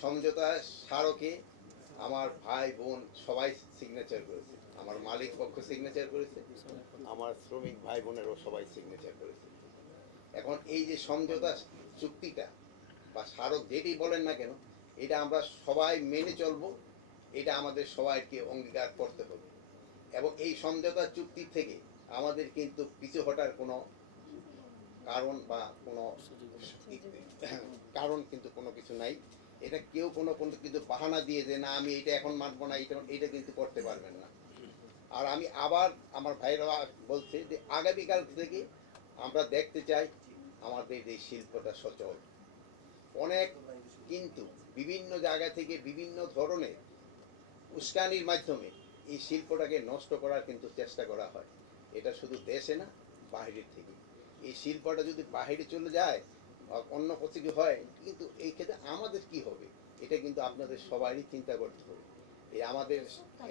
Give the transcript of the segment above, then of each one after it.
সমঝোতা স্মারকে আমার ভাই বোন সবাই সিগনেচার করেছে, আমার মালিক পক্ষ সিগনেচার করেছে, আমার শ্রমিক ভাই বোনেরও সবাই সিগনেচার করেছে। এখন এই যে সমঝোতা চুক্তিটা বা স্মারক যেটি বলেন না কেন, এটা আমরা সবাই মেনে চলবো, এটা আমাদের সবাইকে অঙ্গীকার করতে হবে। এবং এই সমঝোতা চুক্তি থেকে আমাদের কিন্তু পিছু হটার কোনো কারণ বা কোনো কারণ কিন্তু কোনো কিছু নাই। এটা কেউ কোনো কোনো কিছু বাহানা দিয়ে যে না আমি এটা এখন মানবো না, এটা কিন্তু করতে পারবেন না। আর আমি আবার আমার ভাইরা বলছে যে আগামীকাল থেকে আমরা দেখতে চাই আমাদের এই শিল্পটা সচল। অনেক কিন্তু বিভিন্ন জায়গা থেকে বিভিন্ন ধরনের উস্কানির মাধ্যমে এই শিল্পটাকে নষ্ট করার কিন্তু চেষ্টা করা হয়। এটা শুধু দেশে না, বাইরের থেকে। এই শিল্পটা যদি বাইরে চলে যায় অন্য কিছু হয়, কিন্তু এই ক্ষেত্রে আমাদের কি হবে, এটা কিন্তু আপনাদের সবারই চিন্তা করতে হবে। এই আমাদের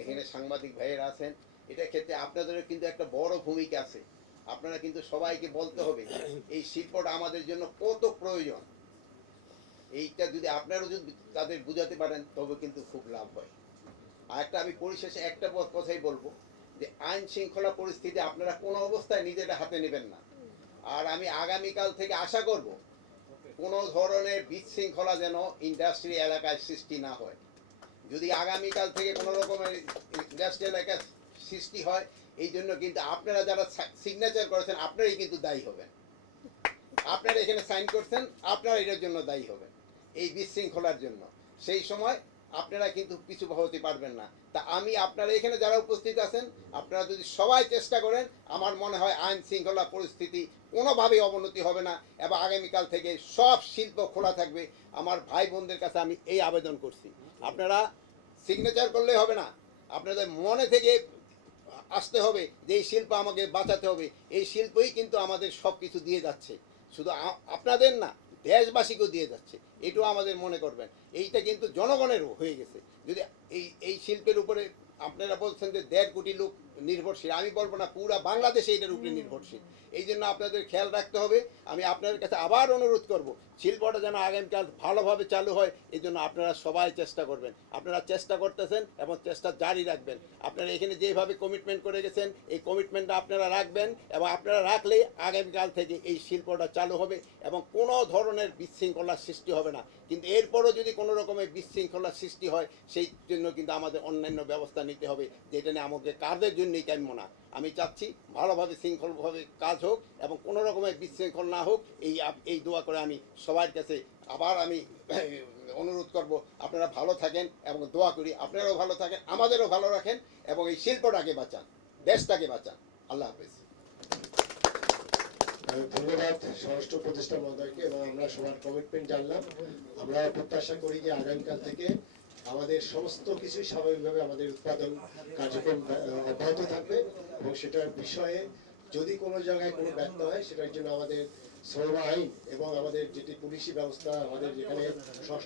এখানে সাংবাদিক ভাইয়েরা আছেন, এটা ক্ষেত্রে আপনাদেরও কিন্তু একটা বড় ভূমিকা আছে। আপনারা কিন্তু সবাইকে বলতে হবে এই শিল্পটা আমাদের জন্য কত প্রয়োজন। এইটা যদি আপনারাও যদি তাদের বুঝাতে পারেন তবে কিন্তু খুব লাভ হয়। আর একটা আমি পরিশেষে একটা কথাই বলবো যে আইন শৃঙ্খলা পরিস্থিতি আপনারা কোনো অবস্থায় নিজেরা হাতে নেবেন না। আর আমি আগামীকাল থেকে আশা করব কোনো ধরনের বিশৃঙ্খলা যেন ইন্ডাস্ট্রি এলাকায় সৃষ্টি না হয়। যদি আগামীকাল থেকে কোনো রকমের ইন্ডাস্ট্রি এলাকায় সৃষ্টি হয়, এই জন্য কিন্তু আপনারা যারা সিগনেচার করেছেন আপনারাই কিন্তু দায়ী হবেন। আপনারা এখানে সাইন করছেন, আপনারা এটার জন্য দায়ী হবেন, এই বিশৃঙ্খলার জন্য। সেই সময় আপনারা কিন্তু কিছু হতে পারবেন না। তা আমি আপনারা এখানে যারা উপস্থিত আছেন, আপনারা যদি সবাই চেষ্টা করেন, আমার মনে হয় আইন শৃঙ্খলা পরিস্থিতি কোনোভাবেই অবনতি হবে না এবং আগামীকাল থেকে সব শিল্প খোলা থাকবে। আমার ভাই বোনদের কাছে আমি এই আবেদন করছি, আপনারা সিগনেচার করলে হবে না, আপনাদের মনে থেকে আসতে হবে যে এই শিল্প আমাকে বাঁচাতে হবে। এই শিল্পই কিন্তু আমাদের সব কিছু দিয়ে যাচ্ছে, শুধু আপনাদের না, দেশবাসীকেও দিয়ে যাচ্ছে। এটাও আমাদের মনে করবেন। এইটা কিন্তু জনগণেরও হয়ে গেছে। যদি এই শিল্পের উপরে আপনারা বলছেন যে 1.5 কোটি লোক নির্ভরশীল, আমি বলবো না পুরা বাংলাদেশে এটার উপরে নির্ভরশীল। এই জন্য আপনাদের খেয়াল রাখতে হবে। আমি আপনাদের কাছে আবার অনুরোধ করব শিল্পটা যেন আগামীকাল ভালোভাবে চালু হয়, এই জন্য আপনারা সবাই চেষ্টা করবেন। আপনারা চেষ্টা করতেছেন এবং চেষ্টা জারি রাখবেন। আপনারা এখানে যেভাবে কমিটমেন্ট করে গেছেন এই কমিটমেন্টটা আপনারা রাখবেন এবং আপনারা রাখলে আগামীকাল থেকে এই শিল্পটা চালু হবে এবং কোনো ধরনের বিশৃঙ্খলার সৃষ্টি হবে না। কিন্তু এরপরও যদি কোনো রকমের বিশৃঙ্খলার সৃষ্টি হয়, সেই জন্য কিন্তু আমাদের অন্যান্য ব্যবস্থা নিতে হবে, যেটা নিয়ে আমাদের কাজের জন্যই কাম্য না। আমি চাচ্ছি ভালোভাবে শৃঙ্খলভাবে কাজ হোক এবং কোনো রকমের বিশৃঙ্খল না হোক, এই দোয়া করে আমি সবার কাছে আবার আমি অনুরোধ করব আপনারা ভালো থাকেন এবং দোয়া করি আপনারাও ভালো থাকেন, আমাদেরও ভালো রাখেন এবং এই শিল্পটাকে বাঁচান, দেশটাকে বাঁচান। আল্লাহ হাফেজ। ধন্যবাদ স্বরাষ্ট্র উপদেষ্টা মহোদয়কে। এবং আমরা সবার কমিটমেন্ট জানলাম। আমরা প্রত্যাশা করি যে আগামীকাল থেকে আমাদের সমস্ত কিছুই স্বাভাবিকভাবে আমাদের উৎপাদন কার্যক্রম অব্যাহত থাকবে এবং সেটার বিষয়ে যদি কোনো জায়গায় কোনো ব্যর্থ হয় সেটার জন্য আমাদের শ্রম আইন এবং আমাদের যেটি পুলিশি ব্যবস্থা, আমাদের যেখানে স্বরাষ্ট্র